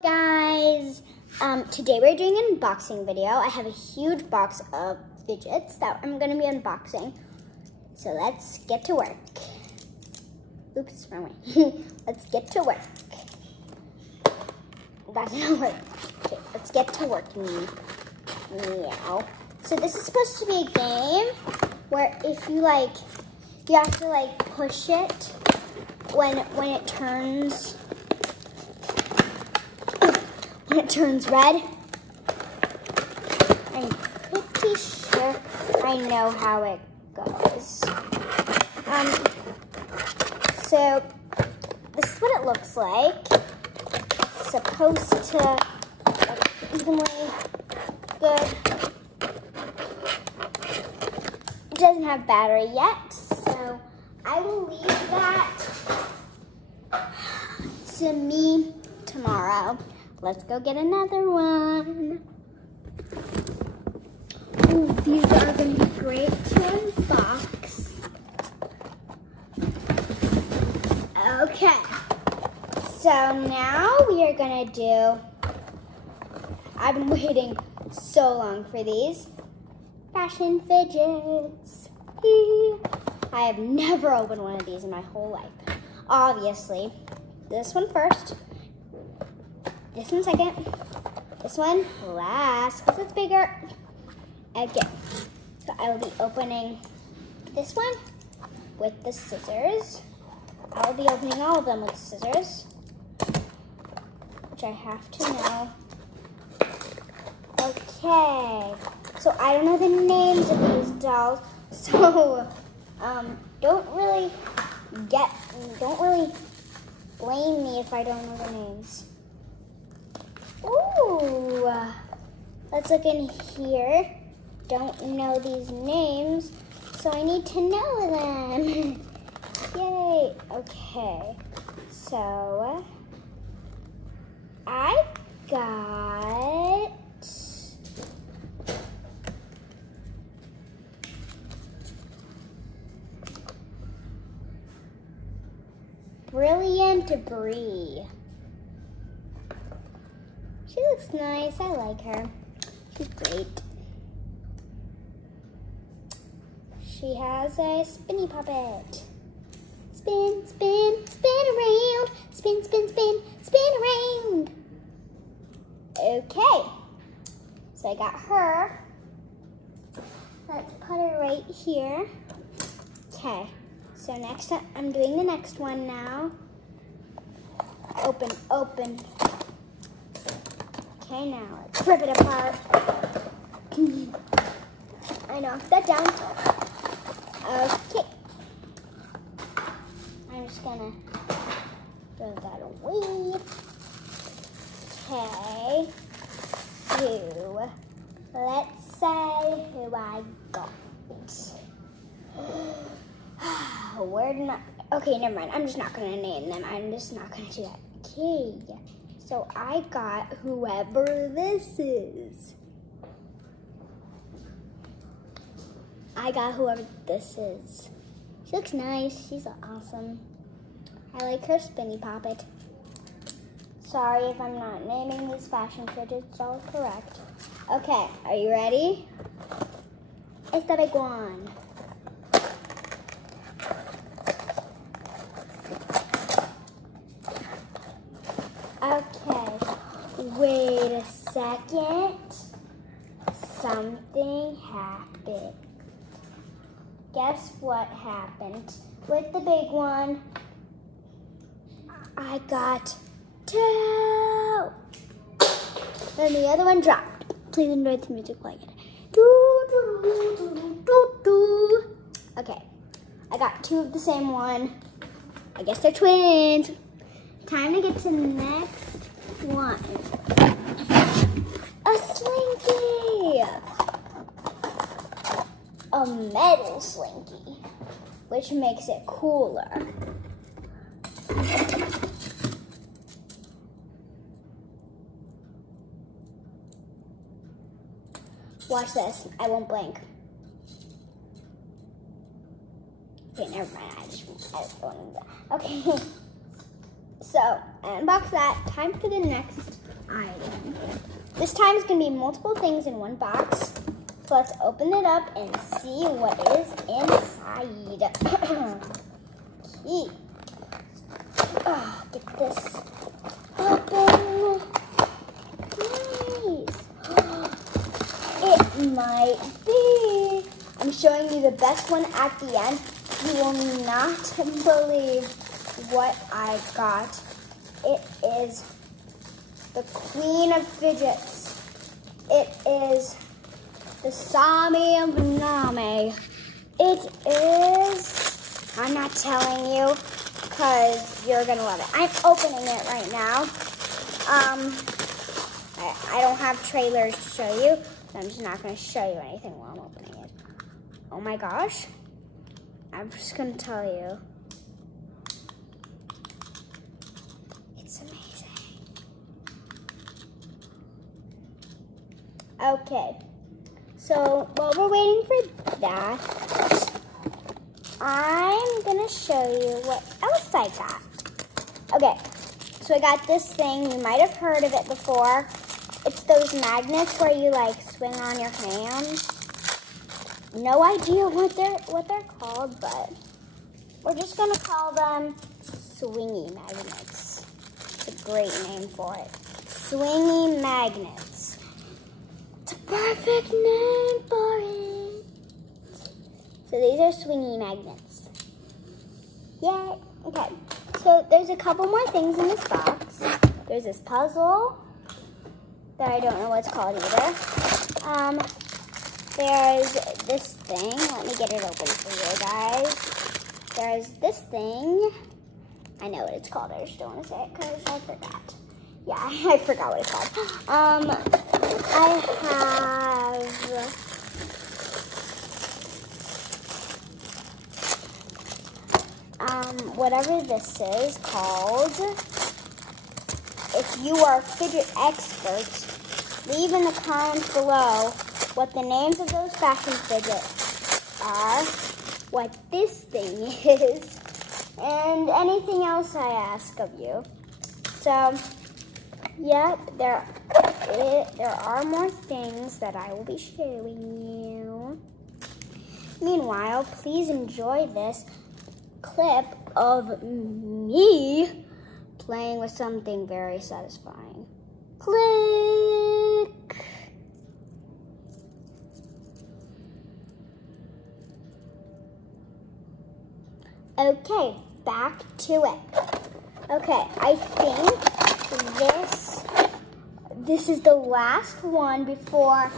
Guys, today we're doing an unboxing video. I have a huge box of fidgets that I'm going to be unboxing. So let's get to work. Oops, wrong way. Let's get to work. That didn't work. Okay, let's get to work. Meow. So this is supposed to be a game where if you you have to push it when it turns. When it turns red. I'm pretty sure I know how it goes. So this is what it looks like. It's supposed to evenly good. It doesn't have battery yet, so I will leave that to me tomorrow. Let's go get another one. Ooh, these are going to be great to unbox. Okay. So now we are going to do, I've been waiting so long for these, fashion fidgets. I have never opened one of these in my whole life. Obviously, this one first. This one second, this one last, because it's bigger. Okay, so I will be opening this one with the scissors. I will be opening all of them with scissors, which I have to know. Okay, so I don't know the names of these dolls, so don't really blame me if I don't know the names. Ooh, let's look in here. Don't know these names, so I need to know them. Yay, okay. So, I got Brilliant Brie. She looks nice. I like her. She's great. She has a spinny puppet. Spin, spin, spin around. Spin, spin, spin, spin around. Okay. So I got her. Let's put her right here. Okay. So next up, I'm doing the next one now. Open, open. Okay, now let's rip it apart. I knocked that down. Okay. I'm just gonna throw that away. Okay. So, let's say who I got. Where did I? Okay, never mind. I'm just not gonna name them. I'm just not gonna do that. Okay. So I got whoever this is. I got whoever this is. She looks nice. She's awesome. I like her spinny poppet. Sorry if I'm not naming these fashion fidgets all correct. Okay, are you ready? It's the big one. Okay, wait a second. Something happened. Guess what happened with the big one? I got two. Then the other one dropped. Please enjoy the music while I get it. Okay, I got two of the same one. I guess they're twins. Time to get to the next one. A Slinky! A metal Slinky, which makes it cooler. Watch this. I won't blink. Okay, never mind. I just don't need that. Okay. So, I unboxed that. Time for the next this time it's gonna be multiple things in one box. So let's open it up and see what is inside. Okay. Get this open. Nice. It might be. I'm showing you the best one at the end. You will not believe what I got. It is the Queen of Fidgets. It is the Sami of Nami. It is, I'm not telling you because you're gonna love it. I'm opening it right now. I don't have trailers to show you, so I'm just not gonna show you anything while I'm opening it. Oh my gosh. I'm just gonna tell you. It's amazing. Okay, so while we're waiting for that, I'm gonna show you what else I got. Okay, so I got this thing. You might have heard of it before. It's those magnets where you like swing on your hands. No idea what they're called, but we're just gonna call them swingy magnets. It's a great name for it. Swingy magnets. It's a perfect name for it. So these are swingy magnets. Yay. Okay. So there's a couple more things in this box. There's this puzzle that I don't know what it's called either. There's this thing. Let me get it open for you guys. There's this thing. I know what it's called. I just don't want to say it because I forgot. Yeah, I forgot what it's called. I have whatever this is called. If you are a fidget expert, leave in the comments below what the names of those fashion fidgets are, what this thing is, and anything else I ask of you. So, yeah, there are more things that I will be showing you. Meanwhile, please enjoy this clip of me playing with something very satisfying. Click! Okay, back to it. Okay, I think this is the last one before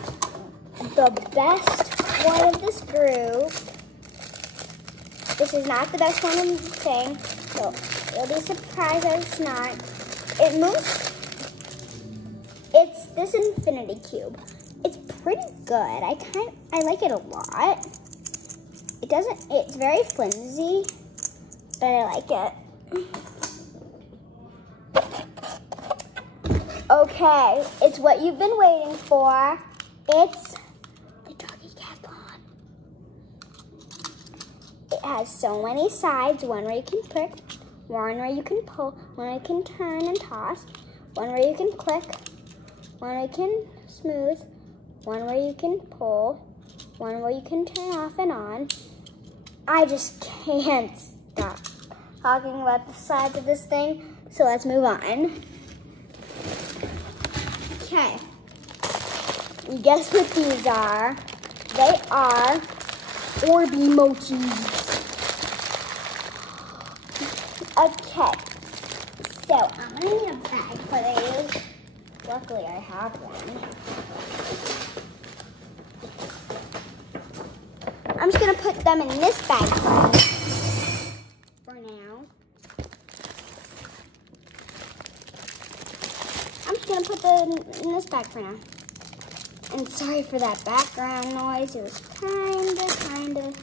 the best one of this group. This is not the best one in the thing, so you'll be surprised that it's not. It moves. It's this infinity cube. It's pretty good. I like it a lot. It's very flimsy, but I like it. Okay, it's what you've been waiting for. It's the doggy cat. It has so many sides, one where you can prick, one where you can pull, one where you can turn and toss, one where you can click, one where you can smooth, one where you can pull, one where you can turn off and on. I just can't stop talking about the sides of this thing, so let's move on. Okay, guess what these are? They are Orby mochis. Okay, so I'm gonna need a bag for these. Luckily, I have one. I'm just gonna put them in this bag for now. I'm just gonna put them in this bag for now. And sorry for that background noise. It was kind of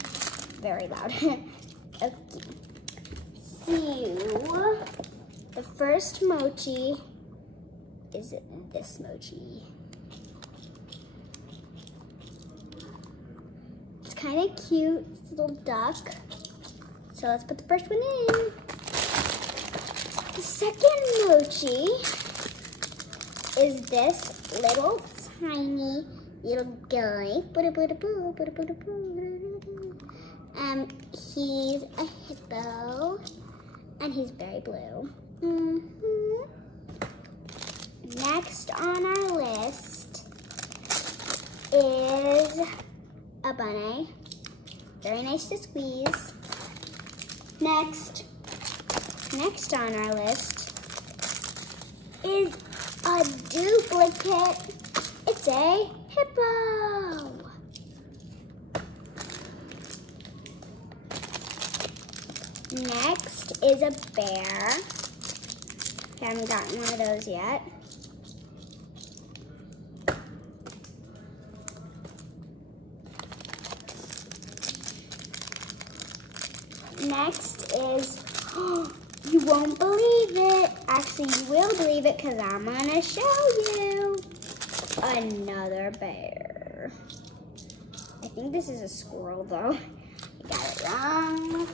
very loud. Okay. So, the first mochi is this mochi. It's kind of cute, it's a little duck. So let's put the first one in. The second mochi is this little tiny little guy. He's a hippo, and he's very blue. Next on our list is a bunny. Very nice to squeeze. Next on our list is a duplicate. It's a hippo. Next is a bear. Haven't gotten one of those yet. Next is, you won't believe it. Actually, you will believe it because I'm gonna show you another bear. I think this is a squirrel though. I got it wrong.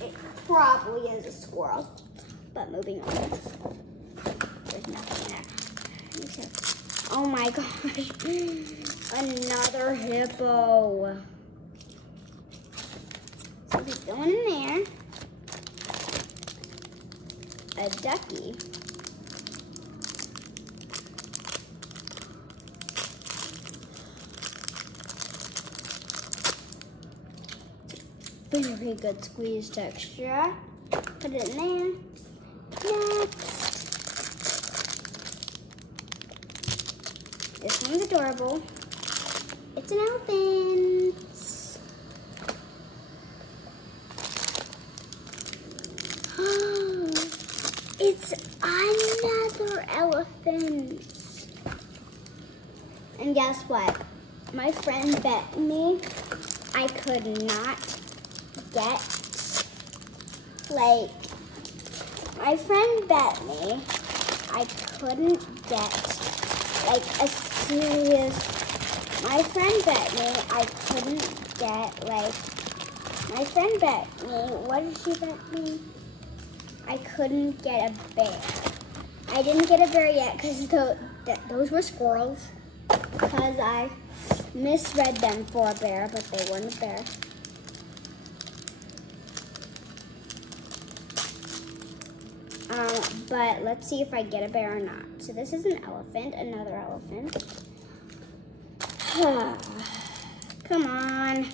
It probably is a squirrel, but moving on. There's nothing there. Oh my gosh, another hippo. So he's going in there. A ducky. Very good squeeze texture. Put it in there. Next. This one's adorable. It's an elephant. It's another elephant. And guess what? My friend bet me I could not get, my friend bet me I couldn't get, a serious, my friend bet me I couldn't get, my friend bet me, what did she bet me? I couldn't get a bear. I didn't get a bear yet because those were squirrels. Because I misread them for a bear, but they weren't a bear. But let's see if I get a bear or not. So this is an elephant, another elephant. Come on.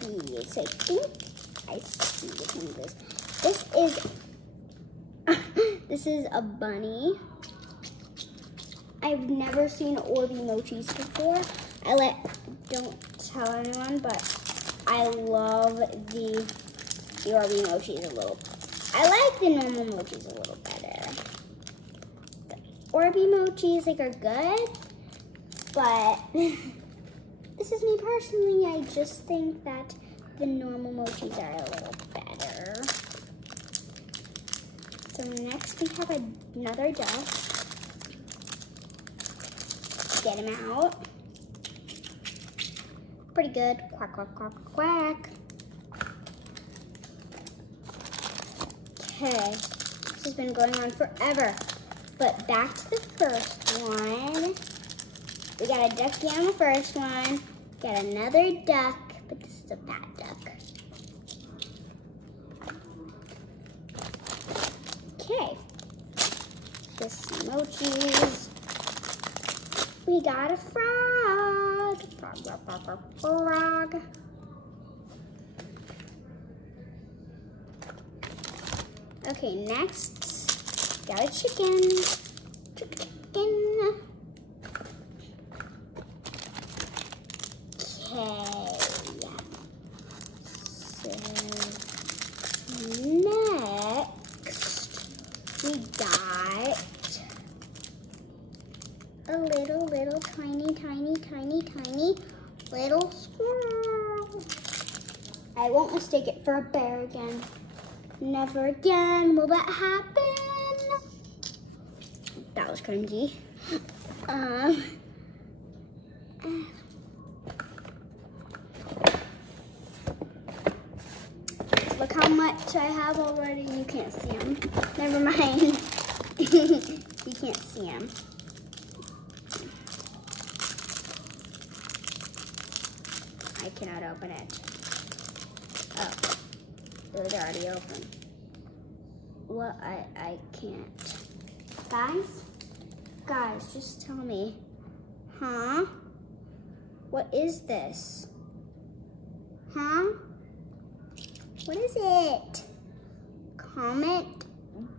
Please, I see this. This is a bunny. I've never seen Orby mochis before. Don't tell anyone, but I love the Orby mochis a little. I like the normal mochis a little better. The Orby mochis are good, but this is me personally. I just think that the normal mochis are a little better. So next we have another duck. Get him out. Pretty good. Quack, quack, quack, quack. Okay, this has been going on forever. But back to the first one. We got a ducky on the first one. Got another duck, but this is a fat duck. Okay, this mochis. We got a frog. Frog. Okay, next, got a chicken. Chicken. Okay. So next, we got a little tiny little squirrel. I won't mistake it for a bear again. Never again will that happen. That was cringy. Look how much I have already. You can't see them. Never mind. You can't see them. I cannot open it. Oh, they're already open. Well, I can't. Guys, just tell me. Huh? What is this? Huh? What is it? Comment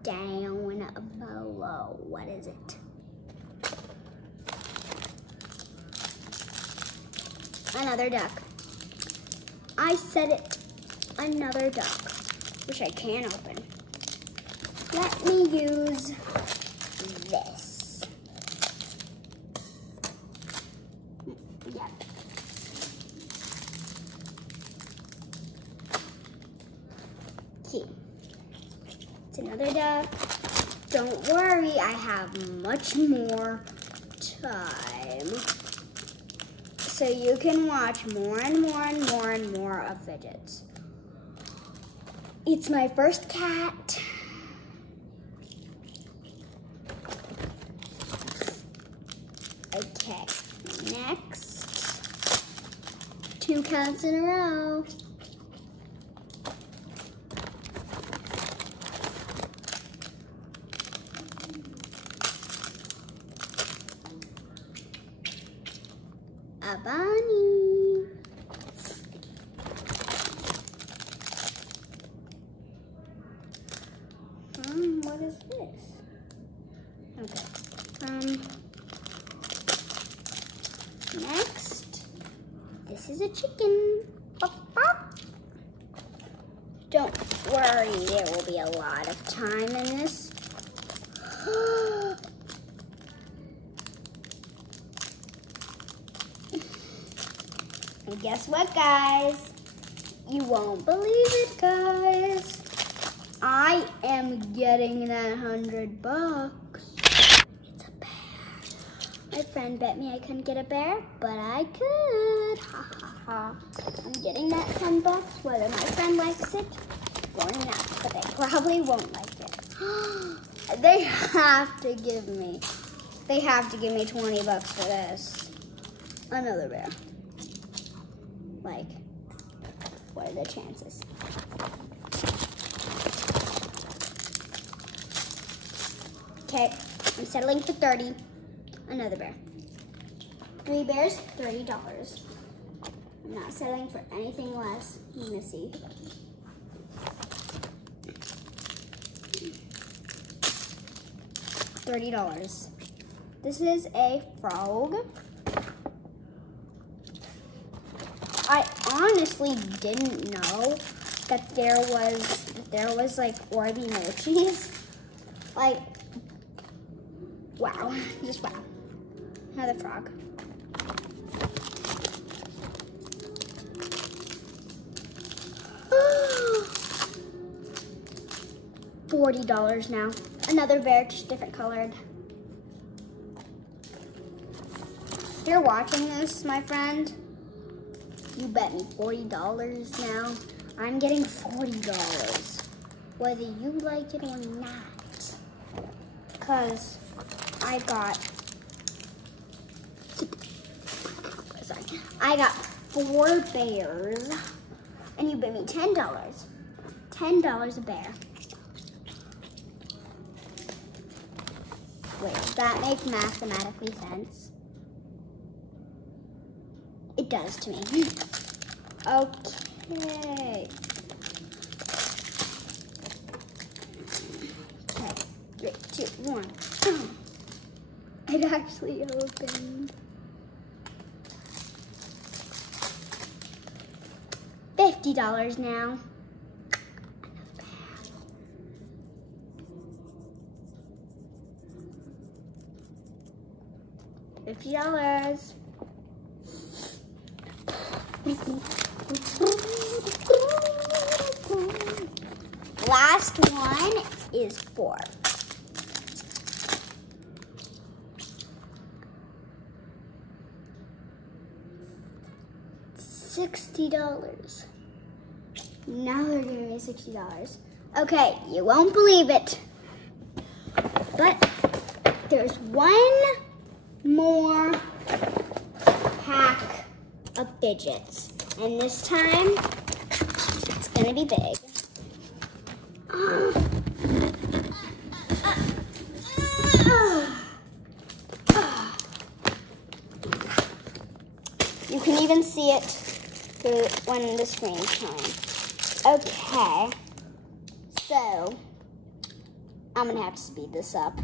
down below. What is it? Another duck. I said it. Another duck, which I can open. Let me use this. Yep. Okay. It's another duck. Don't worry, I have much more time. So you can watch more and more and more and more of fidgets. It's my first cat. Okay, next. 2 cats in a row. A bunny. What is this? Okay. Next, this is a chicken. Don't worry, there will be a lot of time in this. And guess what, guys? You won't believe it, guys. I am getting that $100. It's a bear. My friend bet me I couldn't get a bear, but I could. Ha ha ha. I'm getting that $10, whether my friend likes it or not. But they probably won't like it. They have to give me 20 bucks for this. Another bear. Like, what are the chances? Okay, I'm settling for 30. Another bear. 3 bears, $30. I'm not settling for anything less. I'm gonna see. $30. This is a frog. I honestly didn't know that there was like Orby mochis. Like, wow, just wow. Another frog. $40 now. Another bear, just different colored. If you're watching this, my friend, you bet me $40 now. I'm getting $40, whether you like it or not. Because I got 4 bears, and you bet me $10. $10 a bear. Wait, does that make mathematically sense? It does to me. Okay. Okay, 3, 2, 1. It actually opened. $50 now. $50. Last one is 4. $60. Now they're giving me $60. Okay, you won't believe it, but there's one more pack of fidgets. And this time, it's gonna be big. You can even see it when the screen shines. Okay, so I'm gonna have to speed this up.